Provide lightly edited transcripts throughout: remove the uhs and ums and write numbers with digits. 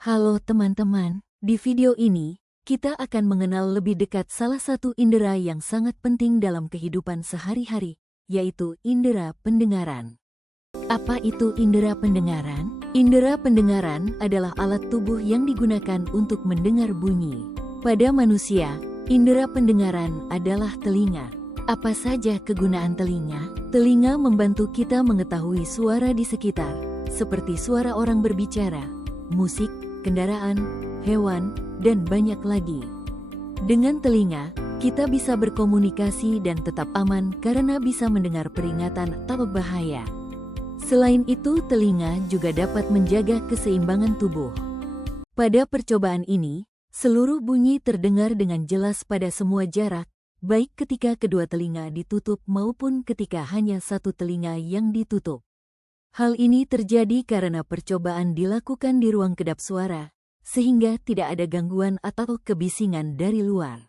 Halo teman-teman, di video ini, kita akan mengenal lebih dekat salah satu indera yang sangat penting dalam kehidupan sehari-hari, yaitu indera pendengaran. Apa itu indera pendengaran? Indera pendengaran adalah alat tubuh yang digunakan untuk mendengar bunyi. Pada manusia, indera pendengaran adalah telinga. Apa saja kegunaan telinga? Telinga membantu kita mengetahui suara di sekitar, seperti suara orang berbicara, musik, kendaraan, hewan, dan banyak lagi. Dengan telinga, kita bisa berkomunikasi dan tetap aman karena bisa mendengar peringatan atau bahaya. Selain itu, telinga juga dapat menjaga keseimbangan tubuh. Pada percobaan ini, seluruh bunyi terdengar dengan jelas pada semua jarak, baik ketika kedua telinga ditutup maupun ketika hanya satu telinga yang ditutup. Hal ini terjadi karena percobaan dilakukan di ruang kedap suara, sehingga tidak ada gangguan atau kebisingan dari luar.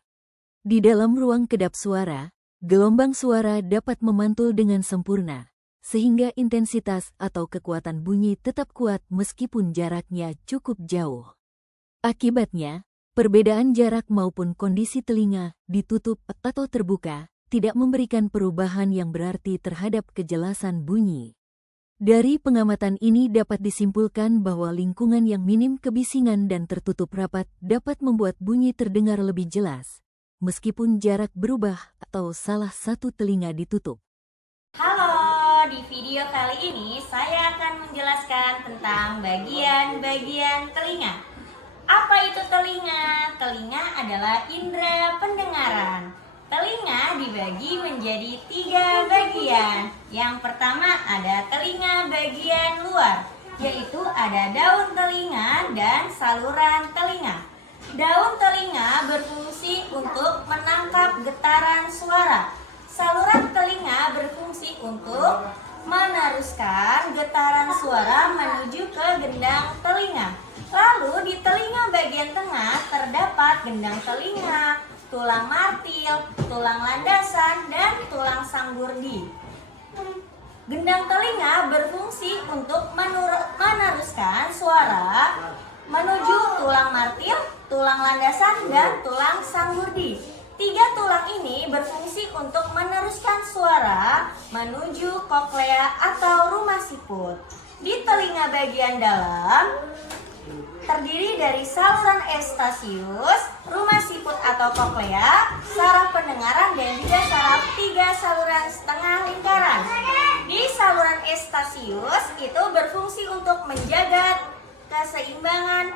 Di dalam ruang kedap suara, gelombang suara dapat memantul dengan sempurna, sehingga intensitas atau kekuatan bunyi tetap kuat meskipun jaraknya cukup jauh. Akibatnya, perbedaan jarak maupun kondisi telinga, ditutup atau terbuka, tidak memberikan perubahan yang berarti terhadap kejelasan bunyi. Dari pengamatan ini dapat disimpulkan bahwa lingkungan yang minim kebisingan dan tertutup rapat dapat membuat bunyi terdengar lebih jelas, meskipun jarak berubah atau salah satu telinga ditutup. Halo, di video kali ini saya akan menjelaskan tentang bagian-bagian telinga. Apa itu telinga? Telinga adalah indera pendengaran. Telinga dibagi menjadi 3 bagian. Yang pertama ada telinga bagian luar, yaitu ada daun telinga dan saluran telinga. Daun telinga berfungsi untuk menangkap getaran suara. Saluran telinga berfungsi untuk meneruskan getaran suara menuju ke gendang telinga. Lalu di telinga bagian tengah terdapat gendang telinga, tulang martil, tulang landasan, dan tulang sanggurdi. Gendang telinga berfungsi untuk meneruskan suara menuju tulang martil, tulang landasan, dan tulang sanggurdi. 3 tulang ini berfungsi untuk meneruskan suara menuju koklea atau rumah siput. Di telinga bagian dalam terdiri dari saluran eustachius, rumah siput atau koklea, saraf pendengaran, dan juga saraf 3 saluran setengah lingkaran. Di saluran eustachius itu berfungsi untuk menjaga keseimbangan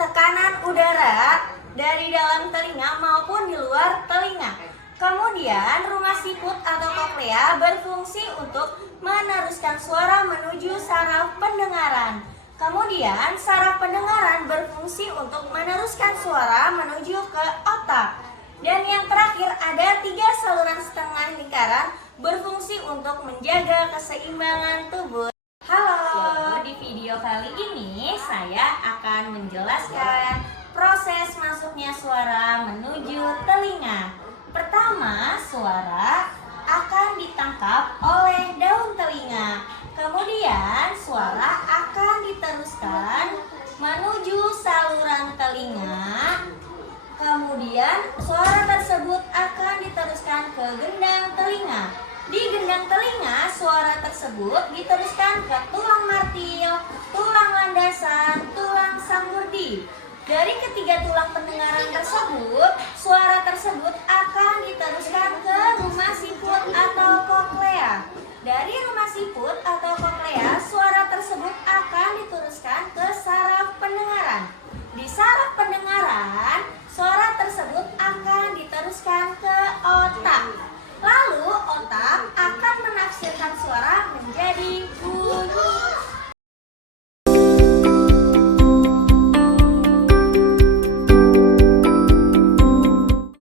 tekanan udara dari dalam telinga maupun di luar telinga. Kemudian rumah siput atau koklea berfungsi untuk meneruskan suara menuju saraf pendengaran. Kemudian saraf pendengaran berfungsi untuk meneruskan suara menuju ke otak. Dan yang terakhir ada 3 saluran setengah lingkaran berfungsi untuk menjaga keseimbangan tubuh. Halo, di video kali ini saya akan menjelaskan proses masuknya suara menuju telinga. Pertama, suara akan ditangkap oleh daun telinga. Kemudian suara akan diteruskan menuju saluran telinga. Kemudian suara tersebut akan diteruskan ke gendang telinga. Di gendang telinga, suara tersebut diteruskan ke tulang martil, tulang landasan, tulang sanggurdi. Dari ketiga tulang pendengaran tersebut, suara tersebut akan diteruskan ke rumah siput atau koklea. Dari rumah siput atau koklea, suara tersebut akan diteruskan ke saraf pendengaran. Di saraf pendengaran, suara tersebut akan diteruskan ke otak. Lalu, otak akan menafsirkan suara menjadi